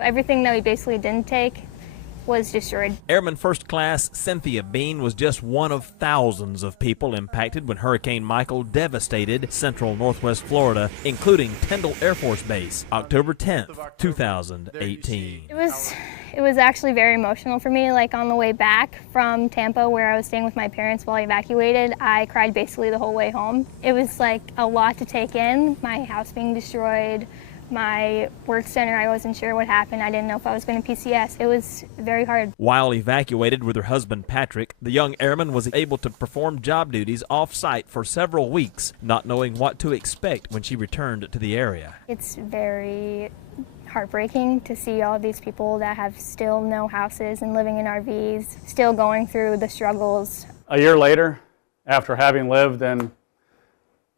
Everything that we basically didn't take was destroyed. Airman First Class Cynthia Bean was just one of thousands of people impacted when Hurricane Michael devastated central northwest Florida, including Tyndall Air Force Base, October 10th, 2018. It was actually very emotional for me. Like on the way back from Tampa, where I was staying with my parents while I evacuated, I cried basically the whole way home. It was like a lot to take in, my house being destroyed, my work center, I wasn't sure what happened. I didn't know if I was going to PCS. It was very hard. While evacuated with her husband Patrick, the young airman was able to perform job duties off-site for several weeks, not knowing what to expect when she returned to the area. It's very heartbreaking to see all of these people that have still no houses and living in RVs, still going through the struggles. A year later, after having lived in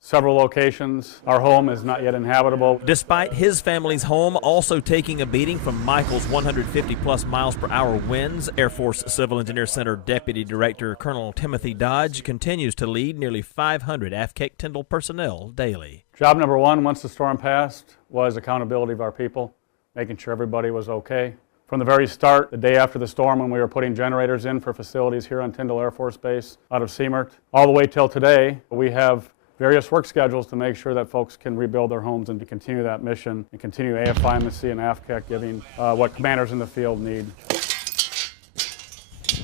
several locations, our home is not yet inhabitable. Despite his family's home also taking a beating from Michael's 150-plus miles per hour winds, Air Force Civil Engineer Center Deputy Director Colonel Timothy Dodge continues to lead nearly 500 AFCEC Tyndall personnel daily. Job number one, once the storm passed, was accountability of our people, making sure everybody was okay. From the very start, the day after the storm, when we were putting generators in for facilities here on Tyndall Air Force Base out of Seamert, all the way till today, we have various work schedules to make sure that folks can rebuild their homes and to continue that mission and continue AFIMSC and AFCEC giving what commanders in the field need.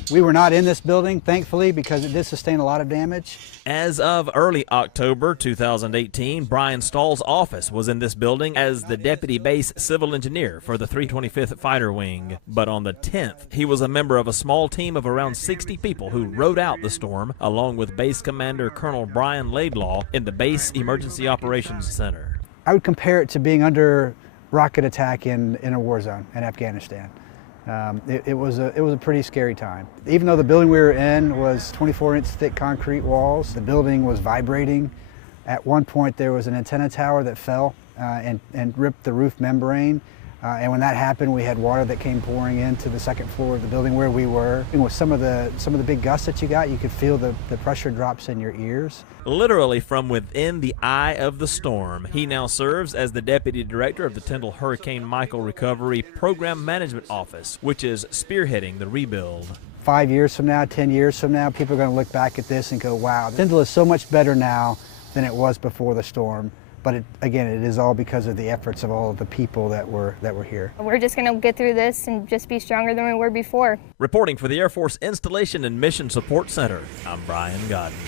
We were not in this building, thankfully, because it did sustain a lot of damage. As of early October 2018, Brian Stahl's office was in this building as the Deputy Base Civil Engineer for the 325th Fighter Wing. But on the 10th, he was a member of a small team of around 60 people who rode out the storm, along with Base Commander Colonel Brian Laidlaw in the Base Emergency Operations Center. I would compare it to being under rocket attack in a war zone in Afghanistan. It was a pretty scary time. Even though the building we were in was 24-inch thick concrete walls, the building was vibrating. At one point there was an antenna tower that fell and ripped the roof membrane. And when that happened, we had water that came pouring into the second floor of the building where we were. And with some of the big gusts that you got, you could feel the pressure drops in your ears. Literally from within the eye of the storm, he now serves as the Deputy Director of the Tyndall Hurricane Michael Recovery Program Management Office, which is spearheading the rebuild. 5 years from now, 10 years from now, people are going to look back at this and go, wow, Tyndall is so much better now than it was before the storm. But again, it is all because of the efforts of all of the people that were here. We're just going to get through this and just be stronger than we were before. Reporting for the Air Force Installation and Mission Support Center, I'm Brian Goddin.